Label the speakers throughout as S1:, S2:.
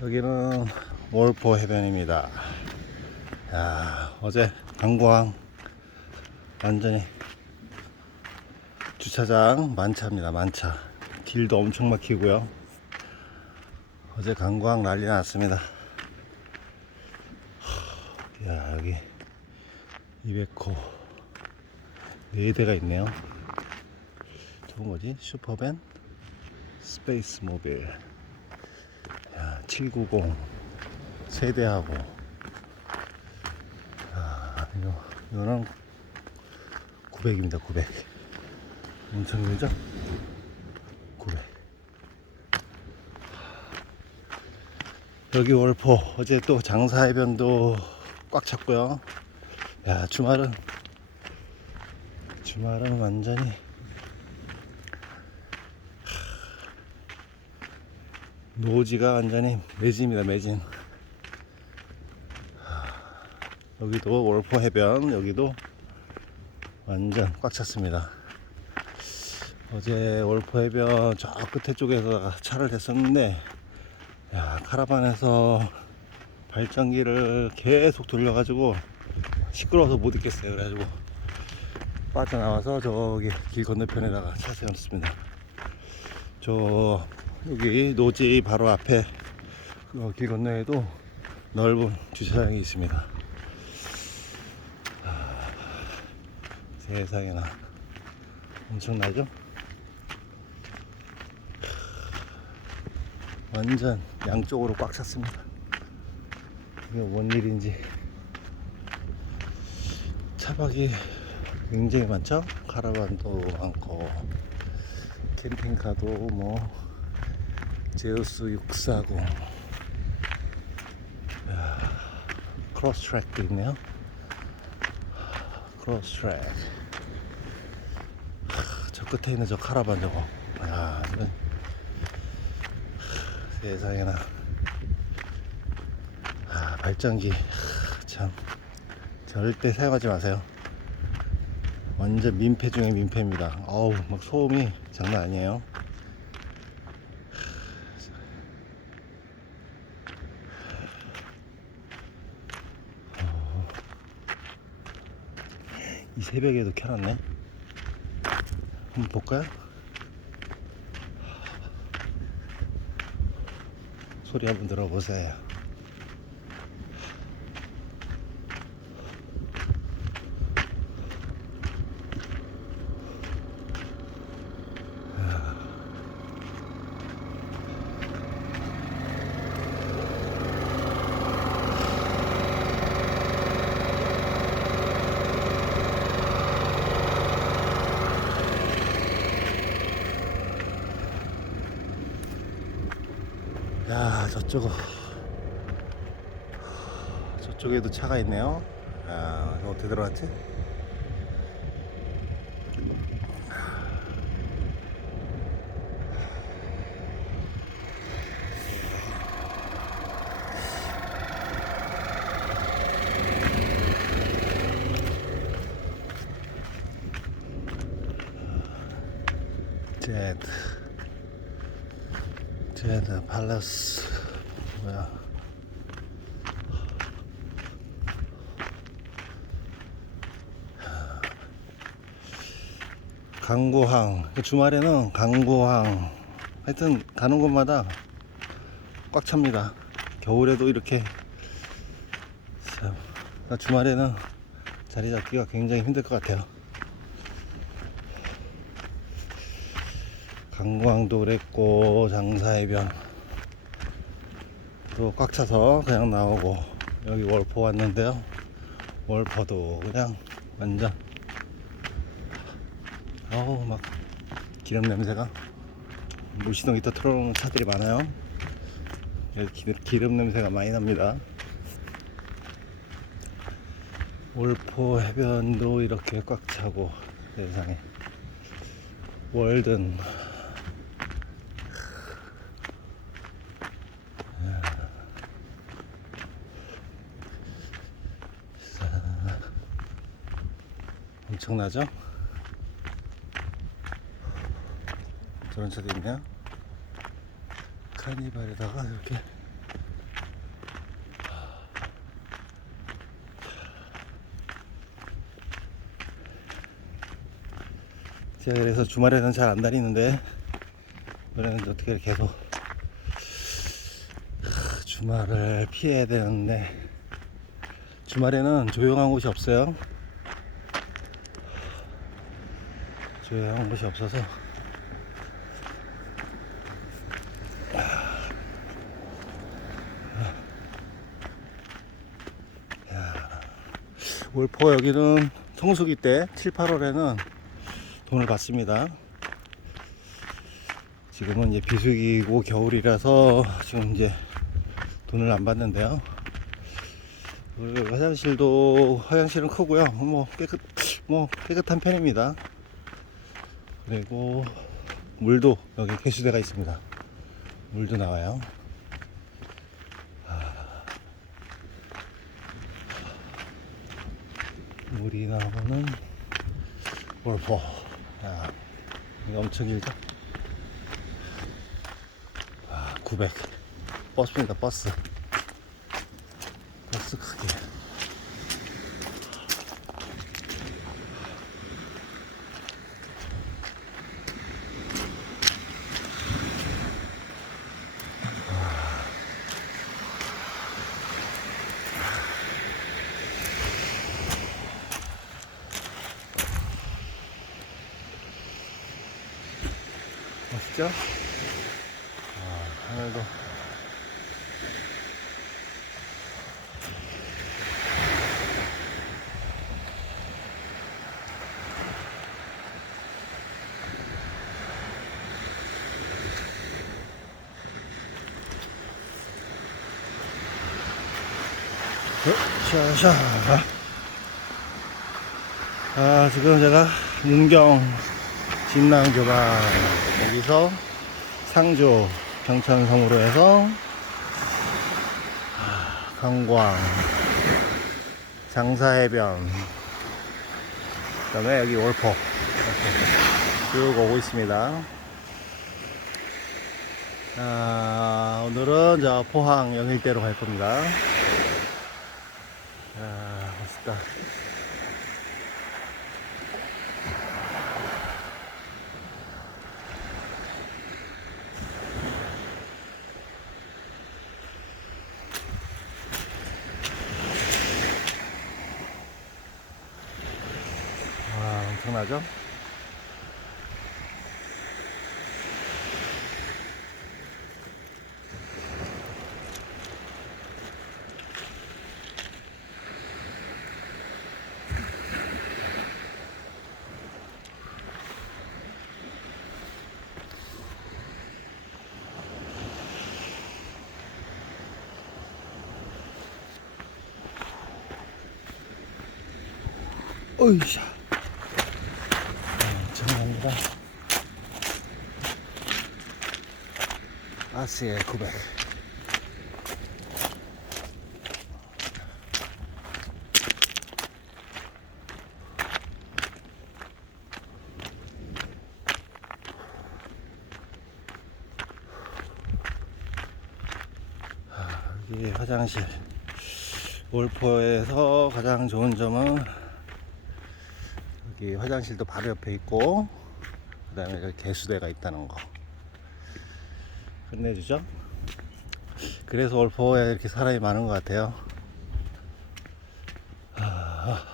S1: 여기는 월포 해변입니다. 야, 어제 강구항 완전히 주차장 만차입니다. 만차. 길도 엄청 막히고요. 어제 강구항 난리 났습니다. 하, 야, 여기 200호 네 대가 있네요. 저거 뭐지? 슈퍼밴? 스페이스 모빌. 야, 790 세대하고 아, 이거 이거는 900입니다. 900. 엄청 길죠? 900. 여기 월포 어제 또 장사 해변도 꽉 찼고요. 야 주말은 주말은 완전히 노지가 완전히 매진입니다 매진. 하, 여기도 월포 해변 여기도 완전 꽉 찼습니다. 어제 월포 해변 저 끝에 쪽에서 차를 댔었는데 야 카라반에서 발전기를 계속 돌려가지고 시끄러워서 못 있겠어요. 그래가지고 빠져나와서 저기 길 건너편에다가 차 세웠습니다. 저 여기 노지 바로 앞에 그길 건너에도 넓은 주차장이 있습니다. 아, 세상에나 엄청나죠? 완전 양쪽으로 꽉 찼습니다. 이게 뭔 일인지 차박이 굉장히 많죠? 카라반도 많고 캠핑카도 뭐 제우스 640 야, 크로스 트랙도 있네요. 크로스 트랙 하, 저 끝에 있는 저 카라반 저거. 야 이건 하, 세상에나. 아, 발전기. 하, 참. 절대 사용하지 마세요. 완전 민폐 중에 민폐입니다. 어우 막 소음이 장난 아니에요 이 새벽에도 켜놨네. 한번 볼까요? 소리 한번 들어보세요. 야, 저쪽, 저쪽에도 차가 있네요. 야, 이거 어떻게 들어갔지? 제 드. 제드 팔라스. 뭐야. 강고항. 주말에는 강고항. 하여튼 가는 곳마다 꽉 찹니다. 겨울에도 이렇게. 주말에는 자리 잡기가 굉장히 힘들 것 같아요 강광도 그랬고 장사해변 또 꽉 차서 그냥 나오고 여기 월포 왔는데요. 월포도 그냥 완전. 어우 막 기름 냄새가. 물시동 이따 틀어놓은 차들이 많아요. 기름 냄새가 많이 납니다. 월포 해변도 이렇게 꽉 차고 세상에. 월든 엄청나죠? 저런 차도 있네요. 카니발에다가 이렇게 제가 그래서 주말에는 잘 안 다니는데 이번에는 어떻게 계속 주말을 피해야 되는데 주말에는 조용한 곳이 없어요. 조용한 곳이 없어서 월포 여기는 성수기 때 7, 8월에는 돈을 받습니다. 지금은 이제 비수기고 겨울이라서 지금 이제 돈을 안 받는데요. 그 화장실도 화장실은 크고요. 뭐 깨끗 뭐 깨끗한 편입니다. 그리고 물도 여기 개수대가 있습니다. 물도 나와요. 물이 나오는. 야, 이거 엄청 길죠? 아, 900. 버스입니다, 버스. 버스 크기. 멋있죠? 아, 하늘도. 어, 샤샤. 아, 지금 제가 문경 진랑교반 여기서 상주 경천성으로 해서 아, 강광 장사해변 그 다음에 여기 월포. 쭉 오고 있습니다. 아, 오늘은 저 포항 영일대로 갈 겁니다. 아, 멋있다 와 엄청나죠? 어이샤 900. 아, 여기 화장실. 올포에서 가장 좋은 점은 여기 화장실도 바로 옆에 있고 그 다음에 여기 개수대가 있다는 거. 끝내주죠? 그래서 올포에 이렇게 사람이 많은 것 같아요. 아,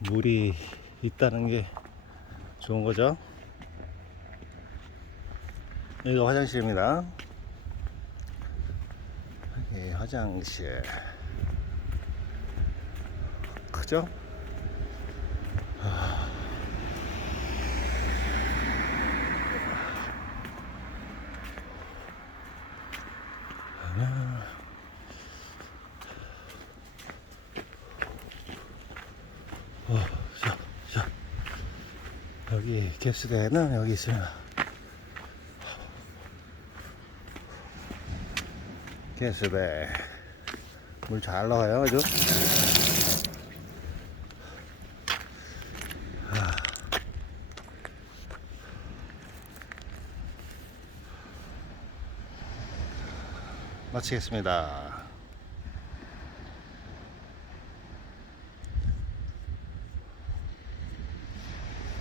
S1: 물이 있다는 게 좋은 거죠? 여기가 화장실입니다. 여기 화장실. 크죠? 어, 자, 자. 여기 개수대는 여기 있습니다. 개수대. 물 잘 나와요, 아주. 아. 마치겠습니다.